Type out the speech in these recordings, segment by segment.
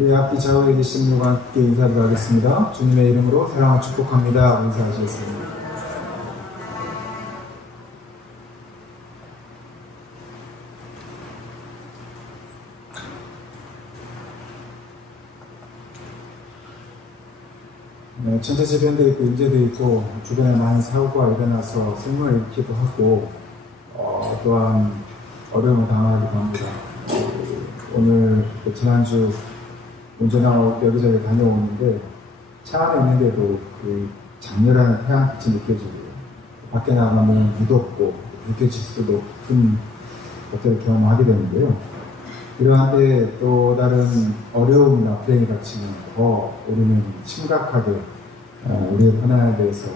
우리 앞뒤 좌우에 계신 분과 함께 인사드리겠습니다. 주님의 이름으로 사랑을 축복합니다. 인사하시겠습니다. 천재지변도 있고 인재도 있고 주변에 많은 사고가 일어나서 생명을 잃기도 하고 또한 어려움을 당하기도 합니다. 오늘 지난주 운전하고 여기저기 다녀오는데 차 안에 있는데도 그 장렬한 태양빛이 느껴지고 밖에 나가면 무덥고 불쾌지수도 높은 것들을 경험하게 되는데요. 이러한데 또 다른 어려움이나 불행이 닥치면 더 우리는 심각하게 우리의 편안에 대해서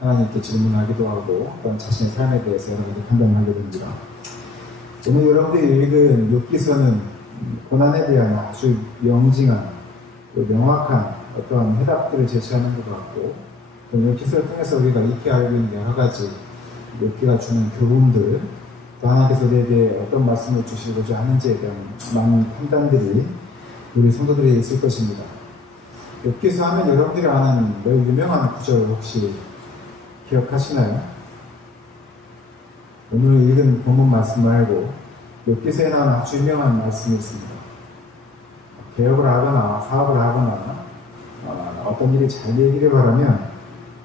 하나님께 질문하기도 하고 또한 자신의 삶에 대해서 여러 가지 판단하게 됩니다. 오늘 여러분들이 읽은 욥기서는 고난에 대한 아주 명징한 명확한 어떠한 해답들을 제시하는 것 같고 욥기서를 통해서 우리가 익히 알고 있는 여러 가지 욥기가 주는 교훈들 또 하나님께서 우리에게 어떤 말씀을 주시고자 하는지에 대한 많은 판단들이 우리 성도들에게 있을 것입니다. 욥기서 하면 여러분들이 아는 매우 유명한 구절 혹시 기억하시나요? 오늘 읽은 본문 말씀 말고 욥기서에 나오는 아주 유명한 말씀이 있습니다. 개업을 하거나 사업을 하거나 어떤 일이 잘 되기를 바라면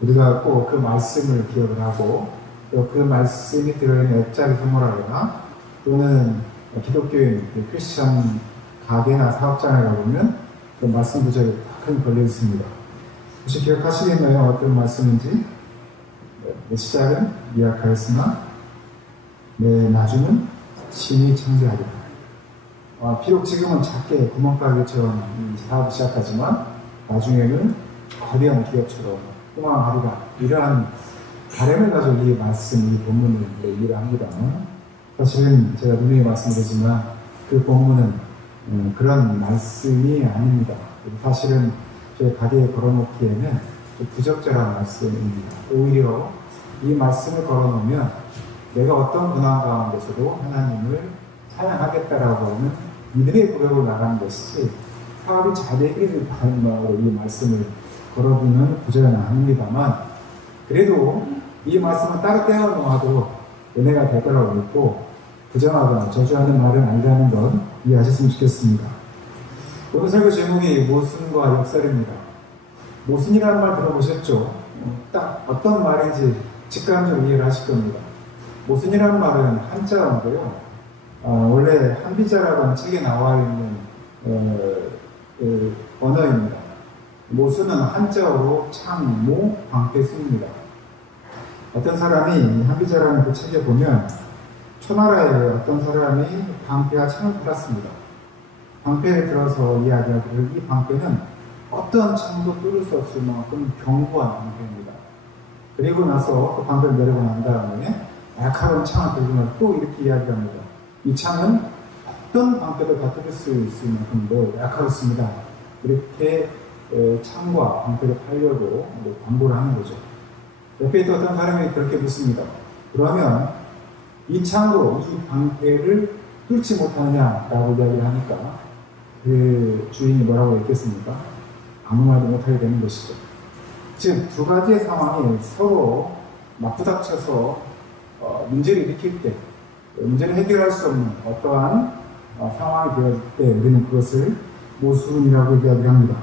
우리가 꼭 그 말씀을 기억을 하고 또 그 말씀이 들어있는 앱자를 선물하거나 또는 기독교인 크리스천 가게나 사업장에 가보면 그 말씀 구절이 큰 걸려 있습니다. 혹시 기억하시겠나요? 어떤 말씀인지? 내 시작은 미약하였으나 내 나중은 신이 창조하리라. 비록 지금은 작게 구멍가게처럼 사업을 시작하지만 나중에는 거대한 기업처럼 호망하리라. 이러한 바람을 가지고 이 말씀, 이 본문을 이해를 합니다. 사실은 제가 분명히 말씀드리지만 그 본문은 그런 말씀이 아닙니다. 사실은 저희 가게에 걸어놓기에는 부적절한 말씀입니다. 오히려 이 말씀을 걸어놓으면 내가 어떤 고난 가운데서도 하나님을 찬양하겠다라고 하는 믿음의 고백으로 나가는 것이지 사업이 잘 되기를 바라는 마음으로 이 말씀을 걸어두는 구절은 아닙니다만 그래도 이 말씀은 따로 떼어놓아도 은혜가 될 거라고 믿고 부정하거나 저주하는 말은 아니라는 건 이해하셨으면 좋겠습니다. 오늘 설교 제목이 모순과 역설입니다. 모순이라는 말 들어보셨죠? 딱 어떤 말인지 직감적으로 이해를 하실 겁니다. 모순이라는 말은 한자어인데요. 원래 한비자라고 하는 책에 나와 있는 언어입니다. 모순은 한자어로 참, 모, 방패, 순입니다. 어떤 사람이 한비자라는 그 책에 보면 초나라에 어떤 사람이 방패와 창을 팔았습니다. 방패를 들어서 이야기하기를 이 방패는 어떤 창도 뚫을 수 없을 만큼 견고한 방패입니다. 그리고 나서 그 방패를 내리고 난 다음에 날카로운 창을 들고 또 이렇게 이야기합니다. 이 창은 어떤 방패도 다 뚫을 수 있을 만큼 날카롭습니다. 이렇게 창과 방패를 팔려고 광고를 하는 거죠. 옆에 있던 어떤 사람이 그렇게 묻습니다. 그러면 이 창으로 이 방패를 뚫지 못하느냐라고 이야기를 하니까 그 주인이 뭐라고 했겠습니까? 아무 말도 못하게 되는 것이죠. 즉 두 가지의 상황이 서로 맞부닥쳐서 문제를 일으킬 때 문제를 해결할 수 없는 어떠한 상황이 되었을 때 우리는 그것을 모순이라고 이야기합니다.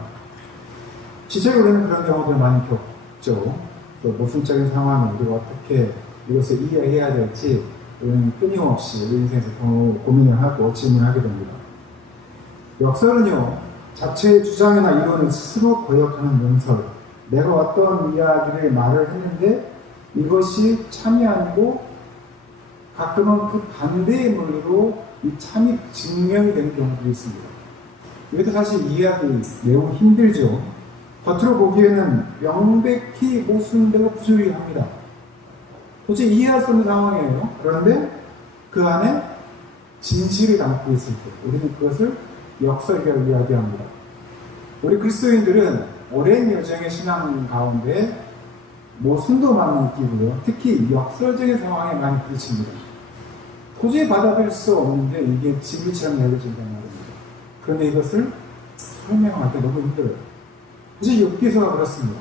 실제로 우리는 그런 경우들 많이 겪죠. 모순적인 상황을 우리가 어떻게 이것을 이해해야 될지 우리는 끊임없이 우리 인생에서 고민을 하고 질문하게 됩니다. 역설은요, 자체의 주장이나 이론을 스스로 거역하는 논설. 내가 어떤 이야기를 말을 했는데 이것이 참이 아니고 가끔은 그 반대의 논리로 이 참이 증명이 되는 경우도 있습니다. 이것도 사실 이해하기 매우 힘들죠. 겉으로 보기에는 명백히 모순되고 부조리합니다. 도저히 이해할 수 없는 상황이에요. 그런데 그 안에 진실이 담고 있을 때 우리는 그것을 역설이라고 이야기합니다. 우리 그리스도인들은 오랜 여정의 신앙 가운데 모순도 많이 느끼고요. 특히 역설적인 상황에 많이 부딪힙니다. 도저히 받아들일 수 없는데 이게 진리처럼 여겨진단 말입니다. 그런데 이것을 설명할 때 너무 힘들어요. 사실 욥기서가 그렇습니다.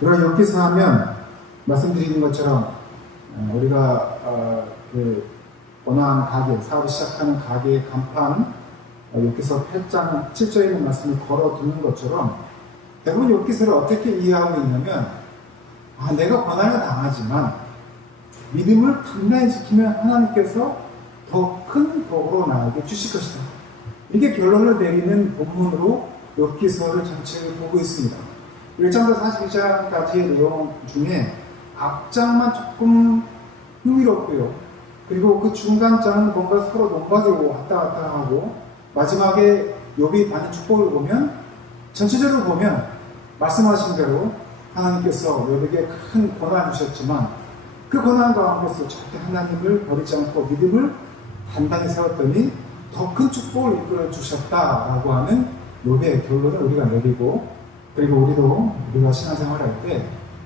우리가 욥기서 하면 말씀드리는 것처럼 우리가 원하는 가게, 사업을 시작하는 가게의 간판, 욥기서 8장 7절에 있는 말씀을 걸어두는 것처럼 대부분 욥기서를 어떻게 이해하고 있냐면 내가 고난을 당하지만 믿음을 단단히 지키면 하나님께서 더 큰 복으로 나에게 주실 것이다. 이게 결론을 내리는 본문으로 욥기서를 전체를 보고 있습니다. 1장부터 42장까지의 내용 중에 앞장만 조금 흥미롭고요. 그리고 그 중간장은 뭔가 서로 논박이 왔다 갔다 하고 마지막에 욥이 받는 축복을 보면 전체적으로 보면 말씀하신 대로 하나님께서 욥에게 큰 고난을 주셨지만 그 고난 가운데서 절대 하나님을 버리지 않고 믿음을 단단히 세웠더니 더 큰 축복을 이끌어 주셨다라고 하는 욥의 결론을 우리가 내리고 그리고 우리가 신앙생활할 때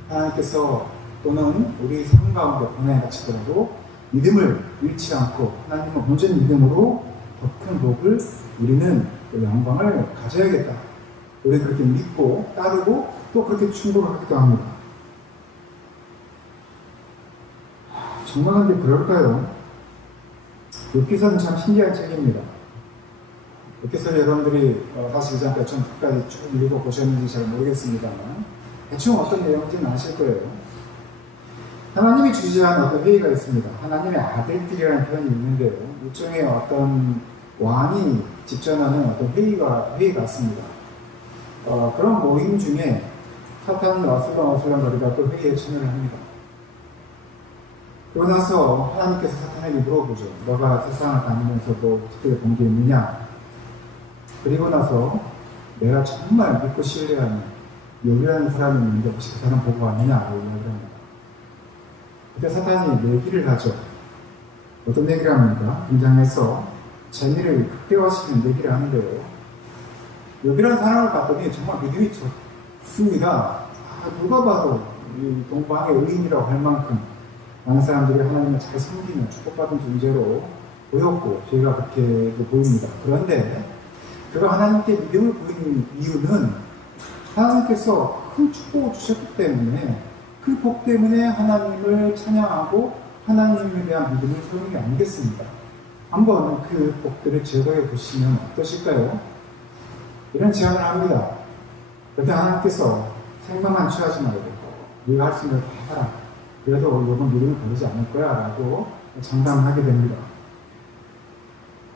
하나님께서 또는 우리 삶 가운데 고난이 닥치더라도 믿음을 잃지 않고 하나님은 온전히 믿음으로 더 큰 복을 우리는 영광을 가져야겠다. 우리는 그렇게 믿고 따르고 또 그렇게 충고를 하기도 합니다. 정말 근데 그럴까요? 욥기서는 참 신기한 책입니다. 욥기서 여러분들이 42장까지 전까지 쭉 읽어보셨는지 잘 모르겠습니다만 대충 어떤 내용인지는 아실 거예요. 하나님이 주재한 어떤 회의가 있습니다. 하나님의 아들들이라는 표현이 있는데요. 일종의 어떤 왕이 집전하는 어떤 회의가 있습니다. 그런 모임 중에 사탄은 어슬렁거리다 그 회의에 참여를 합니다. 그러고 나서 하나님께서 사탄에게 물어보죠. 너가 세상을 다니면서도 특별히 본 게 있느냐? 그리고 나서 내가 정말 믿고 신뢰하는 욥이라는 사람이 있는데 혹시 그 사람 보고 왔느냐고 이야기를 합니다. 그때 사탄이 내기를 하죠. 어떤 내기를 합니까? 등장해서 재미를 극대화시키는 내기를 하는데요. 욥이라는 사람을 봤더니 정말 믿음이 좋습니다. 누가 봐도 이 동방의 의인이라고 할 만큼 많은 사람들이 하나님을 잘 섬기는 축복받은 존재로 보였고 저희가 그렇게 보입니다. 그런데 그가 하나님께 믿음을 보이는 이유는 하나님께서 큰 축복을 주셨기 때문에 그 복 때문에 하나님을 찬양하고 하나님에 대한 믿음을 세우는 게 아니겠습니까? 한번 그 복들을 제거해 보시면 어떠실까요? 이런 제안을 합니다. 그때 하나님께서 생명만 취하지 말고 네가 할 수 있는 걸 다 하라. 그래도 이번 믿음을 버리지 않을 거야 라고 장담하게 됩니다.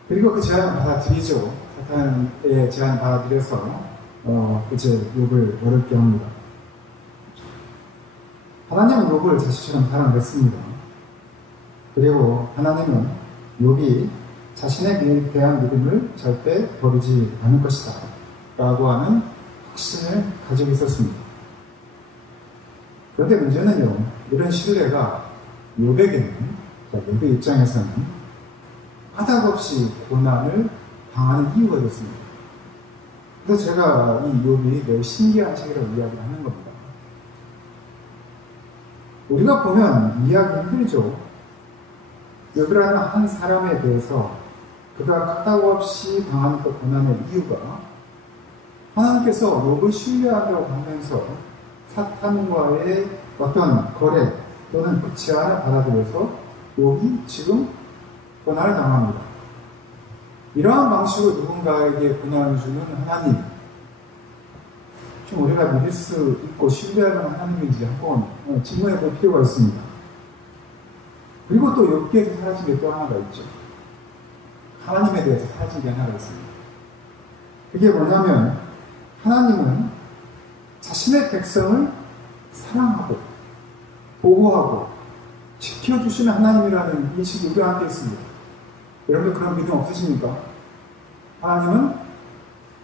그리고 그 제안을 받아들이죠. 사탄의 제안을 받아들여서 이제 욥을 어렵게 합니다. 하나님은 욥을 자신처럼 사랑했습니다. 그리고 하나님은 욥이 자신에 대한 믿음을 절대 버리지 않을 것이다 라고 하는 확신을 가지고 있었습니다. 그런데 문제는요, 이런 신뢰가 욥에게는, 욥의 입장에서는 까닭없이 고난을 당하는 이유가 됐습니다. 그래서 제가 이 욥이 매우 신기한 책이라고 이야기를 하는 겁니다. 우리가 보면 이해하기 힘들죠. 욥이라는 한 사람에 대해서 그가 까닭없이 당하는 그 고난의 이유가 하나님께서 욥을 신뢰한다고 하면서 사탄과의 어떤 거래 또는 그 제안을 받아들여서 욥이 지금 고난을 당합니다. 이러한 방식으로 누군가에게 고난을 주는 하나님, 좀 우리가 믿을 수 있고 신뢰하는 하나님인지 한번 질문해 볼 필요가 있습니다. 그리고 또 욥기에서 사라진 게 또 하나가 있죠. 하나님에 대해서 사라진 게 하나가 있습니다. 그게 뭐냐면 하나님은 자신의 백성을 사랑하고 보호하고 지켜주시는 하나님이라는 인식이 우리한테 있습니다. 여러분들 그런 믿음 없으십니까? 하나님은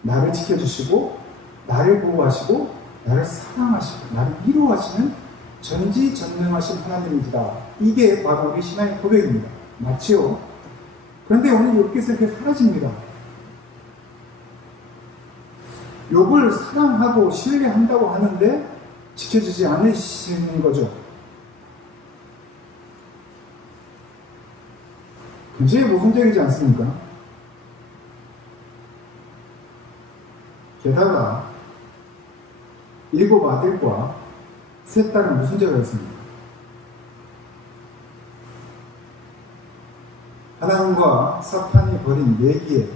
나를 지켜주시고 나를 보호하시고 나를 사랑하시고 나를 위로하시는 전지전능하신 하나님이다. 이게 바로 우리 신앙의 고백입니다. 맞지요? 그런데 오늘 욥기에서 이렇게 사라집니다. 욥을 사랑하고 신뢰한다고 하는데 지켜주지 않으시는 거죠. 굉장히 모순적이지 않습니까? 게다가 7 아들과 3 딸은 무슨 죄가 있습니까? 하나님과 사탄이 벌인 내기에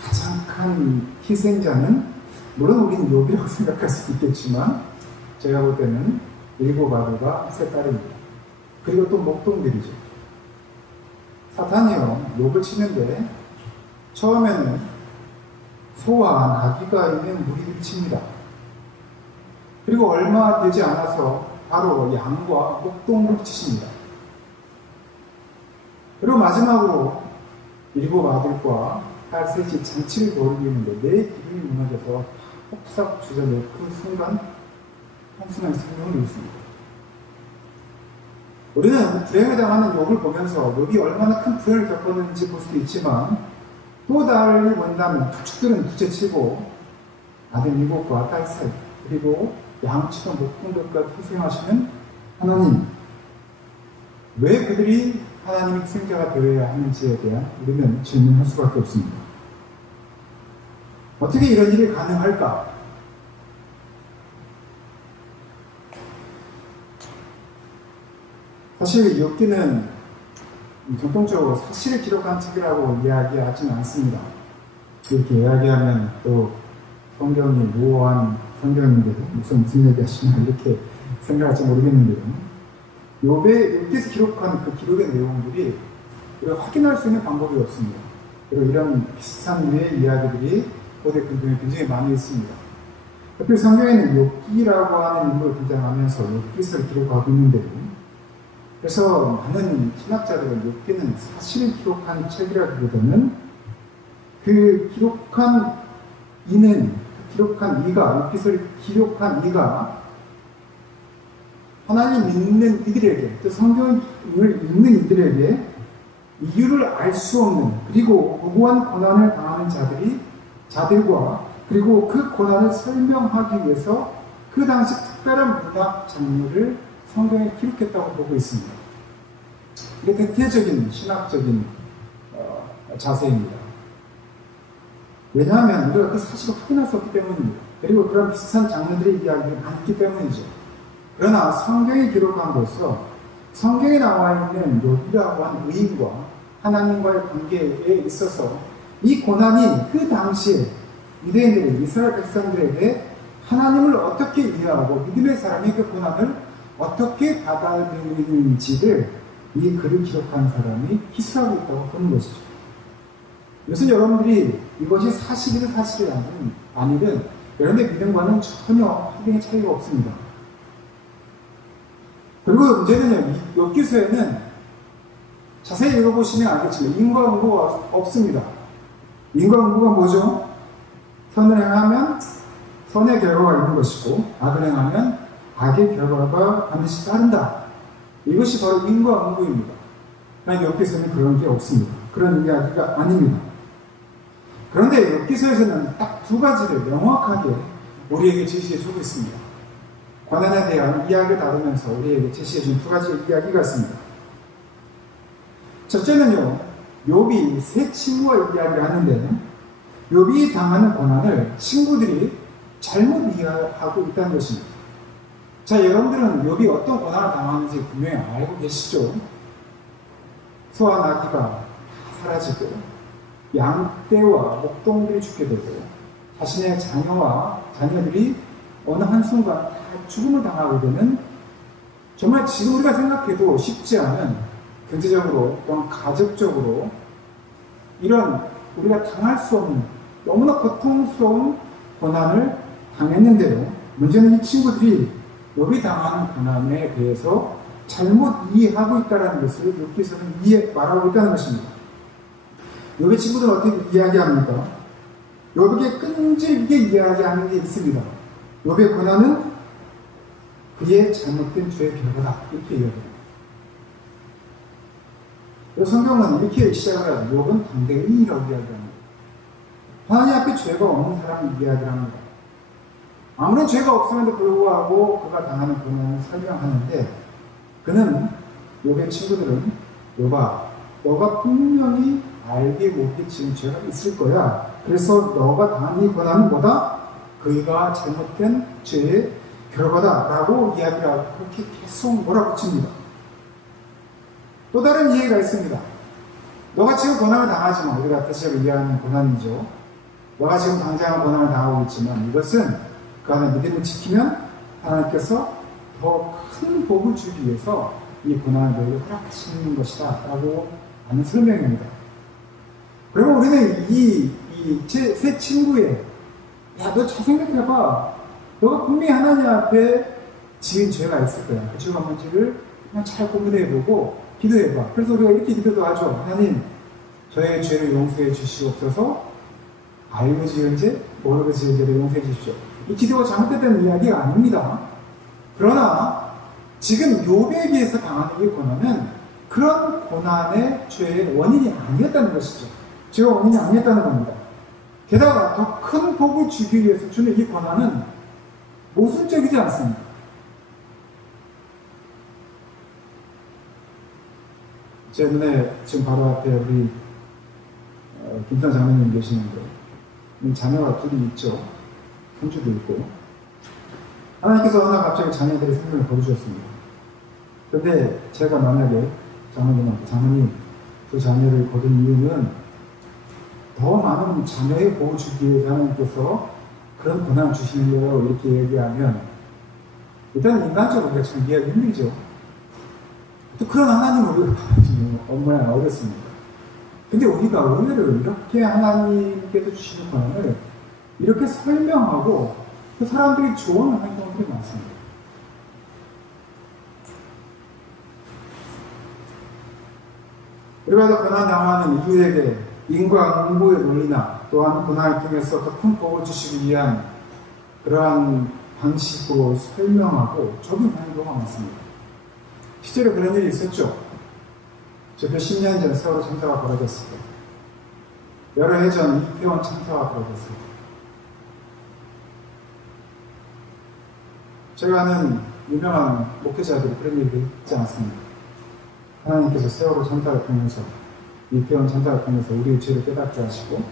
가장 큰 희생자는 물론 우리는 욥이라고 생각할 수도 있겠지만 제가 볼 때는 7 아들과 3 딸입니다. 그리고 또 목동들이죠. 사탄이요 욥을 치는데 처음에는 소와 나귀가 있는 무리를 칩니다. 그리고 얼마 되지 않아서 바로 양과 목동을 치십니다. 그리고 마지막으로 7 아들과 딸 셋이 잔치를 벌이고 있는데 내 길이 무너져서 폭삭 주저앉는 그 순간 한순간 생명을 잃습니다. 우리는 불행을 당하는 욥을 보면서 욥이 얼마나 큰 불행을 겪었는지 볼 수도 있지만 또 달리 본다면 가축들은 둘째치고 아들 7과 딸 3 그리고 양치던 목동들까지 희생하시는 하나님, 왜 그들이 하나님의 희생자가 되어야 하는지에 대한 우리는 질문할 수밖에 없습니다. 어떻게 이런 일이 가능할까? 사실 욥기는 전통적으로 사실을 기록한 책이라고 이야기하지는 않습니다. 이렇게 이야기하면 또 성경이 모호한 성경인데 무슨 얘기 하시나 이렇게 생각할지 모르겠는데요. 욥기에서 기록한 그 기록의 내용들이 우리가 확인할 수 있는 방법이 없습니다. 그리고 이런 비슷한 류의 이야기들이 고대 근동에 굉장히 많이 있습니다. 특히 성경에는 욥기라고 하는 인물이 등장하면서 욥기서를 기록하고 있는데요. 그래서 많은 신학자들은 욥기는 사실을 기록한 책이라기보다는 그 기록한 이는 기록한 이가 욥기서를 기록한 이가 하나님 믿는 이들에게 또 성경을 읽는 이들에게 이유를 알 수 없는 그리고 무고한 고난을 당하는 자들과 그리고 그 고난을 설명하기 위해서 그 당시 특별한 문학 장르를 성경에 기록했다고 보고 있습니다. 이게 대체적인 신학적인 자세입니다. 왜냐하면 우리가 그 사실을 확인할 수 없기 때문입니다. 그리고 그런 비슷한 장르들의 이야기가 많기 때문이죠. 그러나 성경이 기록함으로써 성경에 나와 있는 욥이라고 하는 의인과 하나님과의 관계에 있어서 이 고난이 그 당시에 유대인들이 이스라엘 백성들에게 하나님을 어떻게 이해하고 믿음의 사람이 그 고난을 어떻게 받아들이는지를 이 글을 기록한 사람이 기술하고 있다고 보는 것이죠. 요새 여러분들이 이것이 사실이든 사실이 아니든 여러분의 믿음과는 전혀 확연히 차이가 없습니다. 그리고 문제는요, 욥기서에는 자세히 읽어보시면 알겠지만 인과응보가 없습니다. 인과응보가 뭐죠? 선을 행하면 선의 결과가 있는 것이고 악을 행하면 악의 결과가 반드시 따른다. 이것이 바로 인과응보입니다. 하나님 욥기서에는 그런 게 없습니다. 그런 이야기가 아닙니다. 그런데 욥기서에서는 딱 2가지를 명확하게 우리에게 제시해주고 있습니다. 고난에 대한 이야기를 다루면서 우리에게 제시해준 2가지 이야기가 있습니다. 첫째는요, 욥이 3 친구와 이야기를 하는데 욥이 당하는 고난을 친구들이 잘못 이해하고 있다는 것입니다. 자, 여러분들은 욥이 어떤 고난을 당하는지 분명히 알고 계시죠? 소와 나귀가 사라지고 양떼와 목동들이 죽게 되고 자신의 자녀들이 어느 한순간 다 죽음을 당하게 되는 정말 지금 우리가 생각해도 쉽지 않은 경제적으로 또는 가족적으로 이런 우리가 당할 수 없는 너무나 고통스러운 고난을 당했는데요. 문제는 이 친구들이 욥이 당하는 고난에 대해서 잘못 이해하고 있다는 것을 욥기서는 말하고 있다는 것입니다. 욥의 친구들은 어떻게 이야기합니까? 욥에게 끈질기게 이야기하는 게 있습니다. 욥의 고난은 그의 잘못된 죄의 결과다. 이렇게 이야기합니다. 그래서 성경은 이렇게 시작을 하죠. 욥은 당대의인이라고 이야기합니다. 하나님 앞에 죄가 없는 사람을 이야기를 합니다. 아무런 죄가 없음에도 불구하고 그가 당하는 고난을 설명하는데 그는 욥의 친구들은 욥아, 너가 분명히 알게 못해 지은 죄가 있을 거야. 그래서 너가 당한 이 고난은 뭐다? 그가 잘못된 죄의 결과다라고 이야기를 하고 그렇게 계속 몰아붙입니다. 또 다른 이해가 있습니다. 너가 지금 고난을 당하지만, 우리가 대체로 이해하는 고난이죠. 너가 지금 당장 고난을 당하고 있지만 이것은 그 안에 믿음을 지키면 하나님께서 더 큰 복을 주기 위해서 이 고난을 너에게 허락하시는 것이다 라고 하는 설명입니다. 그리고 우리는 새 친구의, 야, 너 잘 생각해봐. 너가 분명히 하나님 앞에 지은 죄가 있을 거야. 그 죄가 뭔지를 그냥 잘 고민해보고 기도해봐. 그래서 우리가 이렇게 기도도 하죠. 하나님, 저의 죄를 용서해 주시옵소서. 알고 지은 죄, 모르고 지은 죄를 용서해 주십시오. 이 기도가 잘못됐다는 이야기가 아닙니다. 그러나 지금 욥에 비해서 당하는 이 고난은 그런 고난의 죄의 원인이 아니었다는 것이죠. 죄의 원인이 아니었다는 겁니다. 게다가 더 큰 복을 주기 위해서 주는 이 고난은 모순적이지 않습니다. 제 눈에 지금 바로 앞에 우리 김선 장로님 계시는데 자녀가 둘이 있죠. 손주도 있고 하나님께서 하나 갑자기 자녀들의 생명을 거두셨습니다. 근데 제가 만약에 장로님한테 장로님 그 자녀를 거둔 이유는 더 많은 자녀의 복을 주기 위해서 하나님께서 그런 고난을 주시는 거예요 이렇게 얘기하면 일단 인간적으로 우리가 참 이해하기 힘들죠. 또 그런 하나님을 우리가 받아들이면 얼마나 어렵습니다. 근데 우리가 의외로 이렇게 하나님께서 주시는 고난을 이렇게 설명하고 그 사람들이 좋아하는 행동들이 많습니다. 우리가 더 고난 당하는 이유에게 인과응보의 논리나 또한 고난을 통해서 더 큰 복을 주시기 위한 그러한 방식으로 설명하고 적용하는 경우가 많습니다. 실제로 그런 일이 있었죠. 저 10년 전 세월호 참사가 벌어졌을 때 여러 해 전 이태원 참사가 벌어졌을 때 제가 아는 유명한 목회자들이 그런 얘기를 했지 않습니까? 하나님께서 세월호 참사를 통해서 이태원 참사를 통해서 우리의 죄를 깨닫게 하시고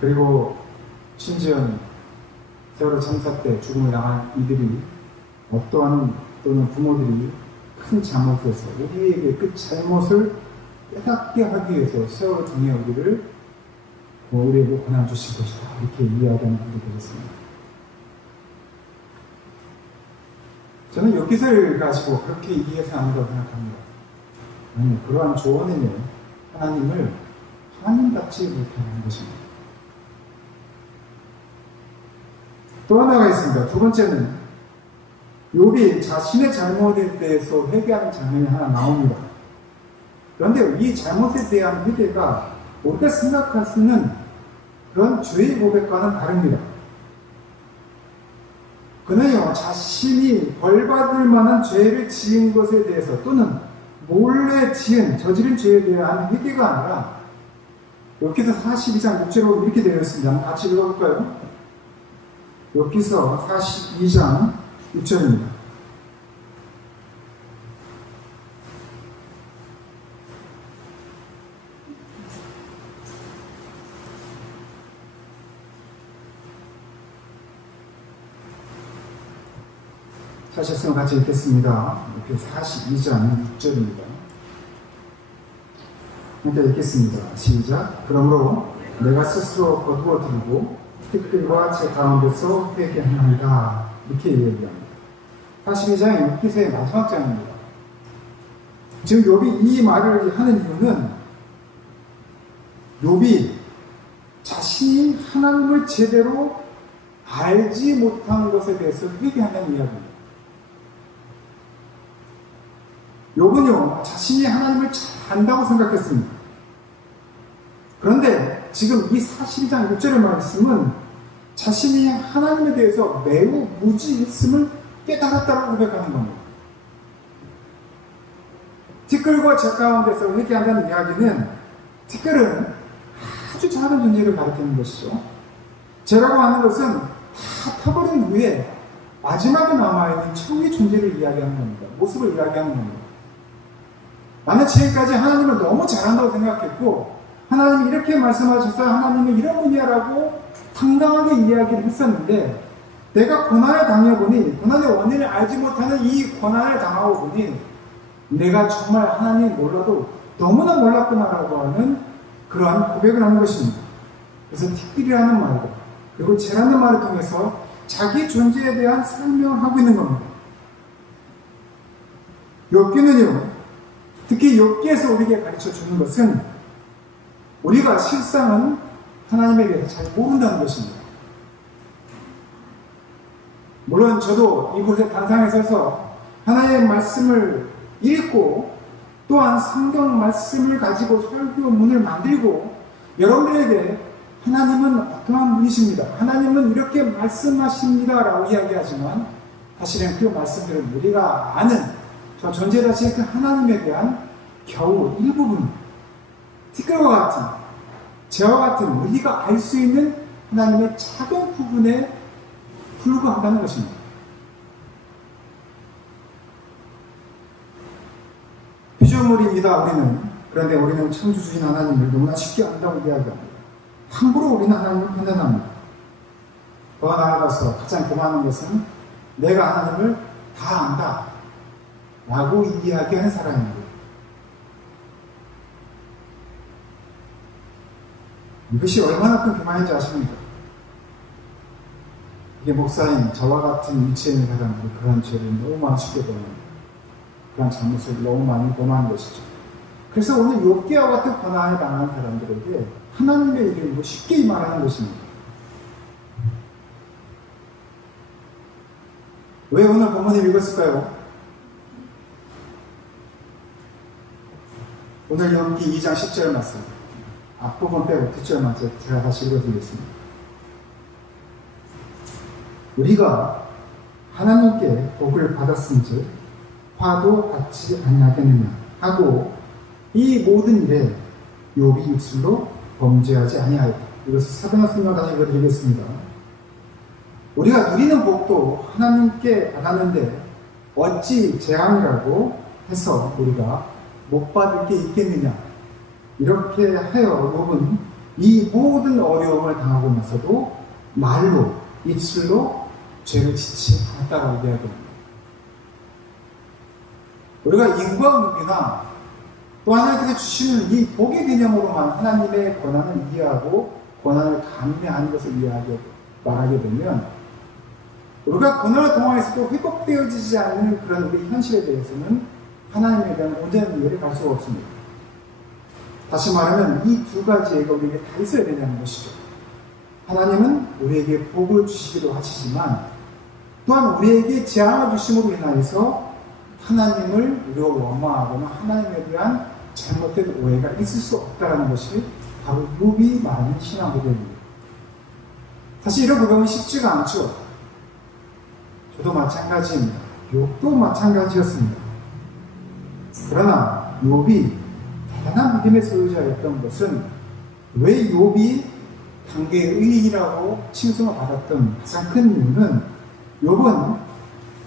그리고 심지어 세월호 참사 때 죽음을 당한 이들이 어떠한 또는 부모들이 큰 잘못에서 우리에게 그 잘못을 깨닫게 하기 위해서 세월호 중에 우리에게 고난 주신 것이다 이렇게 이야기하는 분들이 계셨습니다. 저는 이 기사를 가지고 그렇게 이해해서 안 한다고 생각합니다. 아니, 그러한 조언에는 하나님을 하나님같이 못하는 것입니다. 또 하나가 있습니다. 두 번째는 욥이 자신의 잘못에 대해서 회개하는 장면이 하나 나옵니다. 그런데 이 잘못에 대한 회개가 우리가 생각할 수 있는 그런 죄의 고백과는 다릅니다. 그는요, 자신이 벌받을 만한 죄를 지은 것에 대해서 또는 몰래 저지른 죄에 대한 회개가 아니라 욥기서 42장 6절로 이렇게 되어 있습니다. 한번 같이 읽어볼까요? 욥기서 42장 6절입니다. 하셨으면 같이 읽겠습니다. 이렇게 42장 6절입니다. 함께 읽겠습니다. 시작. 그러므로 내가 스스로 거두어 들고 티끌과 제 가운데서 회개하나이다. 이렇게 얘기합니다. 42장이 욥기서의 마지막 장입니다. 지금 욥이 이 말을 하는 이유는 욥이 자신이 하나님을 제대로 알지 못한 것에 대해서 회개한다는 이야기입니다. 욥은요, 자신이 하나님을 잘 안다고 생각했습니다. 그런데 지금 이 42장 6절의 말씀은 자신이 하나님에 대해서 매우 무지했음을 깨달았다고 고백하는 겁니다. 티끌과 적 가운데서 회개한다는 이야기는 티끌은 아주 작은 존재를 가리키는 것이죠. 죄라고 하는 것은 다 타버린 후에 마지막에 남아있는 처음의 존재를 이야기하는 겁니다. 모습을 이야기하는 겁니다. 나는 지금까지 하나님을 너무 잘한다고 생각했고, 하나님이 이렇게 말씀하셔서 하나님은 이런 분이야라고 당당하게 이야기를 했었는데, 내가 고난을 당해보니, 고난의 원인을 알지 못하는 이 고난을 당하고 보니, 내가 정말 하나님 몰라도 너무나 몰랐구나라고 하는 그러한 고백을 하는 것입니다. 그래서 티끌이라는 말과 그리고 죄라는 말을 통해서 자기 존재에 대한 설명을 하고 있는 겁니다. 욥기는요, 특히 욥기에서 우리에게 가르쳐 주는 것은 우리가 실상은 하나님에 대해서 잘 모른다는 것입니다. 물론 저도 이곳에 단상에 서서 하나님의 말씀을 읽고 또한 성경 말씀을 가지고 설교문을 만들고 여러분들에게 하나님은 어떠한 분이십니다, 하나님은 이렇게 말씀하십니다 라고 이야기하지만 사실은 그 말씀들은 우리가 아는 저 존재 자체의 그 하나님에 대한 겨우 일부분, 티끌과 같은, 재와 같은 우리가 알 수 있는 하나님의 작은 부분에 불과하다는 것입니다. 피조물입니다, 우리는. 그런데 우리는 창조주인 하나님을 너무나 쉽게 안다고 이야기합니다. 함부로 우리는 하나님을 판단합니다. 더 나아가서 가장 고마운 것은 내가 하나님을 다 안다 라고 이야기하는 사람입니다. 이것이 얼마나 큰 교만인지 아십니까? 이게 목사인 저와 같은 위치에 있는 사람들이 그런 죄를 너무 많이 쉽게 범합니다. 그런 잘못을 너무 많이 범하는 것이죠. 그래서 오늘 욥기와 같은 고난을 당하는 사람들에게 하나님의 이름으로 쉽게 말하는 것입니다. 왜 오늘 본문을 읽었을까요? 오늘 욥기 2장 10절 말씀, 앞부분 빼고 뒷절만 제가 다시 읽어드리겠습니다. 우리가 하나님께 복을 받았은즉 화도 받지 아니하겠느냐 하고 이 모든 일에 욥이 입술로 범죄하지 아니하였다. 이것을 사도행전을 다시 읽어드리겠습니다. 우리가 누리는 복도 하나님께 받았는데 어찌 재앙이라고 해서 우리가 못 받을 게 있겠느냐. 이렇게 하여 욥은 이 모든 어려움을 당하고 나서도 말로, 입술로 죄를 짓지 않았다고 이야기합니다. 우리가 인과응비나 또 하나님께서 주시는 이 복의 개념으로만 하나님의 고난을 이해하고 고난을 감내하는 것을 말하게 되면 우리가 고난을 통해서도 회복되어지지 않는 그런 우리 현실에 대해서는 하나님에 대한 온전한 이해를 갈 수가 없습니다. 다시 말하면 이 두 가지가 우리에게 다 있어야 되냐는 것이죠. 하나님은 우리에게 복을 주시기도 하시지만 또한 우리에게 재앙을 주심으로 인하여서 하나님을 우리가 원망하거나 하나님에 대한 잘못된 오해가 있을 수 없다는 것이 바로 욥이 말하는 신앙 고백입니다. 사실 이런 고백은 쉽지가 않죠. 저도 마찬가지입니다. 욥도 마찬가지였습니다. 그러나 욥이 대단한 믿음의 소유자였던 것은 왜 욥이 단계의 의인이라고 칭송을 받았던 가장 큰 이유는 욥은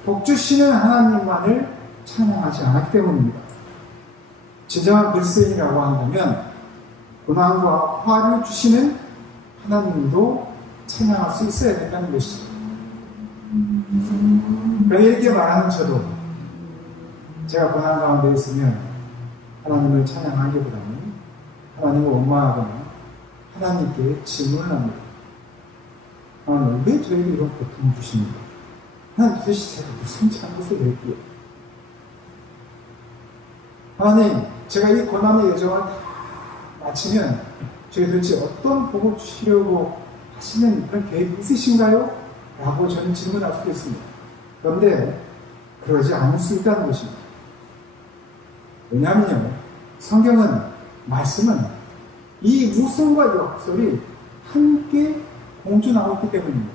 복 주시는 하나님만을 찬양하지 않았기 때문입니다. 진정한 그리스도인이라고 한다면 고난과 화를 주시는 하나님도 찬양할 수 있어야 된다는 것이죠. 이렇게 말하는 저도 제가 고난 가운데 있으면 하나님을 찬양하기보다는 하나님을 원망하거나 하나님께 질문을 합니다. 하나님 왜 저에게 이런 고통을 주십니까? 하나님 도대체 제가 무슨 잘못을 낼게요? 하나님 제가 이 고난의 여정을 다 마치면 저에게 도대체 어떤 복을 주시려고 하시는 그런 계획이 있으신가요? 라고 저는 질문할 수도 있습니다. 그런데 그러지 않을 수 있다는 것입니다. 왜냐하면요, 성경은, 말씀은 이 웃음과 역설이 함께 공존하고 있기 때문입니다.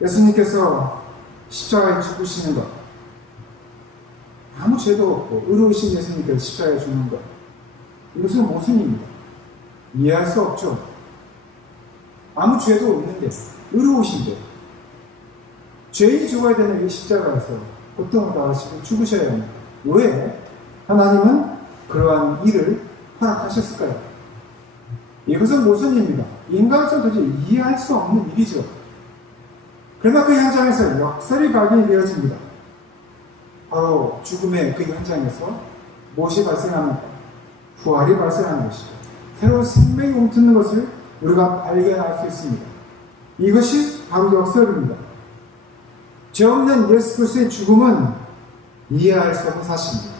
예수님께서 십자가에 죽으시는 것, 아무 죄도 없고 의로우신 예수님께서 십자가에 죽는 것, 이것은 모순입니다. 이해할 수 없죠. 아무 죄도 없는데 의로우신데 죄인이 죽어야 되는 이 십자가에서 고통을 당하시고 죽으셔야 합니다. 왜 하나님은 그러한 일을 허락하셨을까요? 이것은 모순입니다. 인간으로서 도저히 이해할 수 없는 일이죠. 그러나 그 현장에서 역설이 발견되어집니다. 바로 죽음의 그 현장에서 무엇이 발생합니까? 부활이 발생하는 것이죠. 새로운 생명이 움트는 것을 우리가 발견할 수 있습니다. 이것이 바로 역설입니다. 죄 없는 예수 그리스도의 죽음은 이해할 수 없는 사실입니다.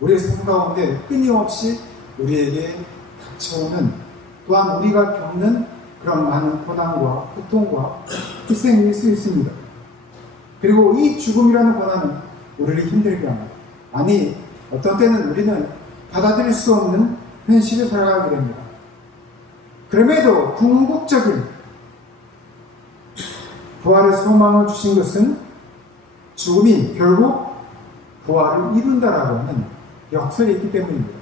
우리의 삶 가운데 끊임없이 우리에게 닥쳐오는, 또한 우리가 겪는 그런 많은 고난과 고통과 희생일 수 있습니다. 그리고 이 죽음이라는 고난은 우리를 힘들게 합니다. 아니, 어떤 때는 우리는 받아들일 수 없는 현실을 살아가게 됩니다. 그럼에도 궁극적인 부활의 소망을 주신 것은 죽음이 결국 부활을 이룬다라고 하는 역설이 있기 때문입니다.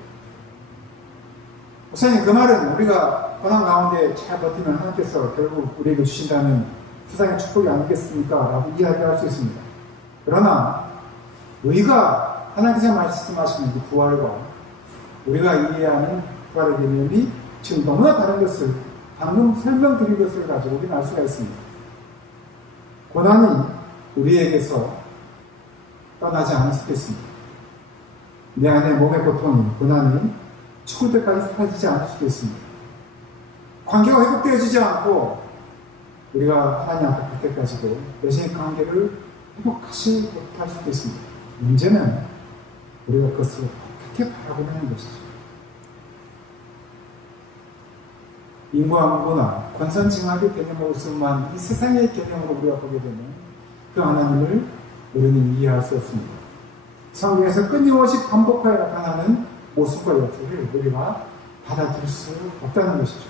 목사님, 그 말은 우리가 고난 가운데 잘 버티면 하나님께서 결국 우리에게 주신다는 세상의 축복이 아니겠습니까? 라고 이야기할 수 있습니다. 그러나 우리가 하나님께서 말씀하시는 그 부활과 우리가 이해하는 부활의 개념이 지금 너무나 다른 것을 방금 설명드린 것을 가지고 우리는 알 수가 있습니다. 고난이 우리에게서 떠나지 않을 수 있습니다. 내 안에 몸의 고통이, 고난이 죽을 때까지 사라지지 않을 수도 있습니다. 관계가 회복되어지지 않고 우리가 하나님 앞에 갈 때까지도 여전히 관계를 회복하지 못할 수도 있습니다. 문제는 우리가 그것을 어떻게 바라보는 것이죠. 인과응보나 권선징악의 개념으로서만 이 세상의 개념으로 우리가 보게 되면 그 하나님을 우리는 이해할 수 없습니다. 성경에서 끊임없이 반복하여 나타나는 모습과 역사를 우리가 받아들일 수 없다는 것이죠.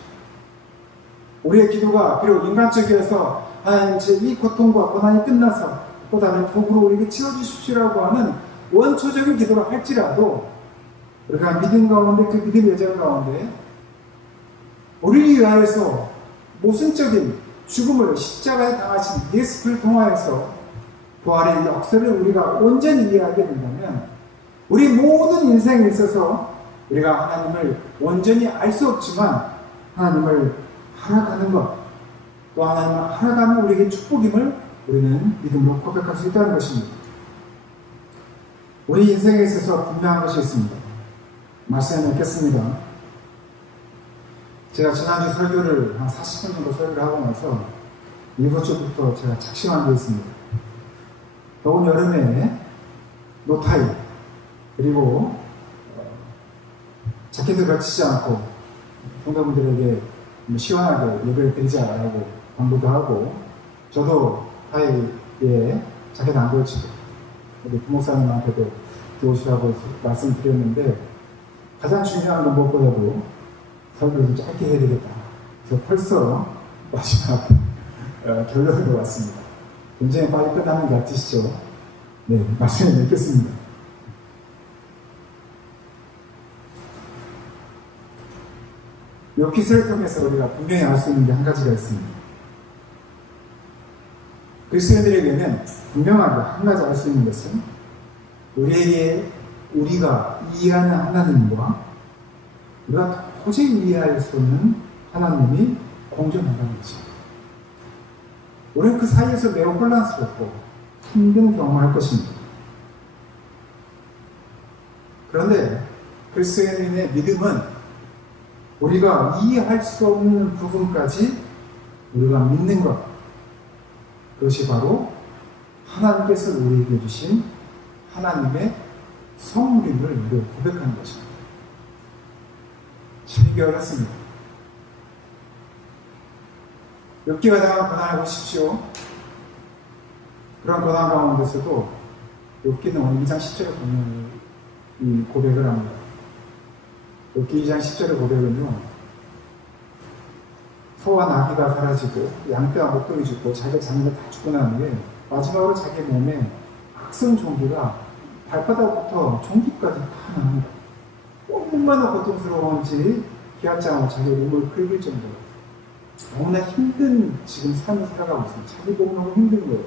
우리의 기도가 비록 인간적이어서 하나님 제 이 고통과 고난이 끝나서 또 다른 복으로 우리에게 채워주십시오라고 하는 원초적인 기도를 할지라도 우리가 믿음 가운데, 그 믿음 여정 가운데 우리를 위하여서 모순적인 죽음을 십자가에 당하신 예수 그리스도를 통하여서 부활의 역사를 우리가 온전히 이해하게 된다면 우리 모든 인생에 있어서 우리가 하나님을 온전히 알 수 없지만 하나님을 알아가는 것, 또 하나님을 알아가면 우리에게 축복임을 우리는 믿음으로 고백할 수 있다는 것입니다. 우리 인생에 있어서 분명한 것이 있습니다. 말씀해 놓겠습니다. 제가 지난주 설교를 한 40분 정도 설교를 하고 나서 이번 주부터 제가 작심한 게 있습니다. 더운 여름에 노타이, 그리고 자켓을 걸치지 않고 성도분들에게 시원하게 예배를 드리자라고 광고도 하고, 저도 타이에 자켓 안 걸치고 우리 부목사님한테도 들어오시라고 말씀드렸는데, 가장 중요한 건 무엇보다도 설교를 좀 짧게 해야 되겠다. 그래서 벌써 마지막 결론으로 왔습니다. 굉장히 빨리 끝나는 것 같으시죠? 네, 말씀을 맺겠습니다. 욥기서를 통해서 우리가 분명히 알 수 있는 게 한 가지가 있습니다. 그리스도인들에게는 분명하게 한 가지 알 수 있는 것은 우리가 이해하는 하나님과 우리가 도저히 이해할 수 없는 하나님이 공존한다는 것입니다. 우리는 그 사이에서 매우 혼란스럽고 힘든 경험을 할 것입니다. 그런데 그리스도인의 믿음은 우리가 이해할 수 없는 부분까지 우리가 믿는 것, 그것이 바로 하나님께서 우리에게 주신 하나님의 성물임을 우리가 고백하는 것입니다. 참기 어렵습니다. 욥기가 당한 고난을 보십시오. 그런 고난 가운데서도 욥기는 오늘 2장 10절에 보면 이 고백을 합니다. 욥기 2장 10절의 고백은요, 소와 나귀가 사라지고 양떼와 목동이 죽고 자기 자녀가 다 죽고 난 후에 마지막으로 자기 몸에 악성 종기가 발바닥부터 종기까지 다 납니다. 얼마나 고통스러운지 기아장하고 자기 몸을 긁을 정도로 너무나 힘든 지금 삶을 살아가고 있습니다. 자기 몸이 너무 힘든 거예요.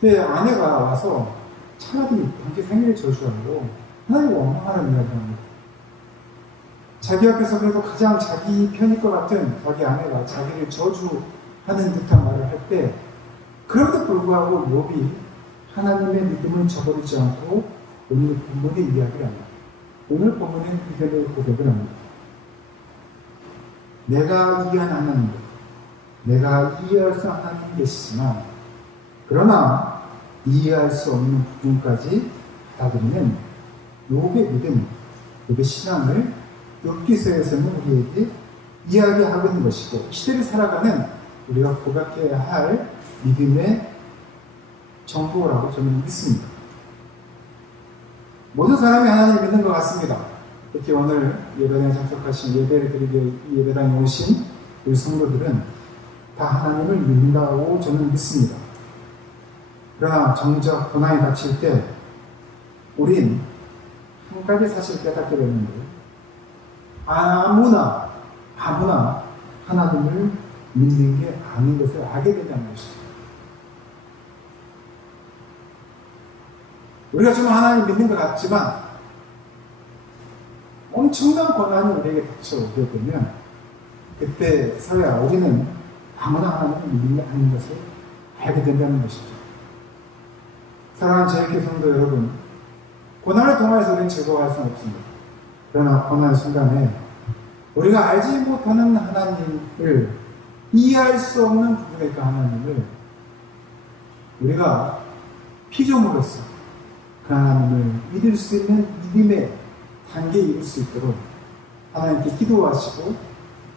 근데 아내가 와서 차라리 당시 생일을 저주하고 하나님 원망하는 이야기를 합니다. 자기 앞에서 그래도 가장 자기 편일 것 같은 자기 아내가 자기를 저주하는 듯한 말을 할 때 그럼에도 불구하고 욥이 하나님의 믿음을 저버리지 않고 오늘 본문의 이야기를 합니다. 오늘 본문의 이견의 고백을 합니다. 내가 이해한 하나님, 내가 이해할 수 없는 하나님이 계시지만 그러나 이해할 수 없는 부분까지 받아들이는 욥의 믿음, 욥의 신앙을 욥기서에서는 우리에게 이야기하고 있는 것이고 시대를 살아가는 우리가 고백해야 할 믿음의 정보라고 저는 믿습니다. 모든 사람이 하나님을 믿는 것 같습니다. 특히 오늘 예배당에 참석하신 예배를 드리기 예배당에 오신 우리 성도들은 다 하나님을 믿는다고 저는 믿습니다. 그러나 정작 고난이 닥칠 때 우린 한 가지 사실을 깨닫게 되는데 아무나 하나님을 믿는 게 아닌 것을 알게 된다는 것이죠. 우리가 좀 하나님 믿는 것 같지만 엄청난 권한이 우리에게 닥쳐오게 되면 그때서야 우리는 아무나 하나님을 믿는 게 아닌 것을 알게 된다는 것이죠. 사랑하는 제일교회 성도 여러분, 고난을 통해서 우리는 즐거워할 수는 없습니다. 그러나 고난 순간에 우리가 알지 못하는 하나님을 이해할 수 없는 부분의 그 하나님을 우리가 피조물로서 그 하나님을 믿을 수 있는 믿음의 단계에 이를 수 있도록 하나님께 기도하시고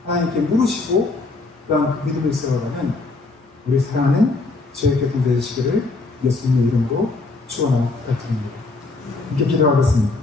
하나님께 물으시고 또한 그 믿음을 세워가는 우리 사랑하는 제일교회 되시기를 예수님의 이름으로 축원하고 부탁드립니다. 이렇게 기도하겠습니다.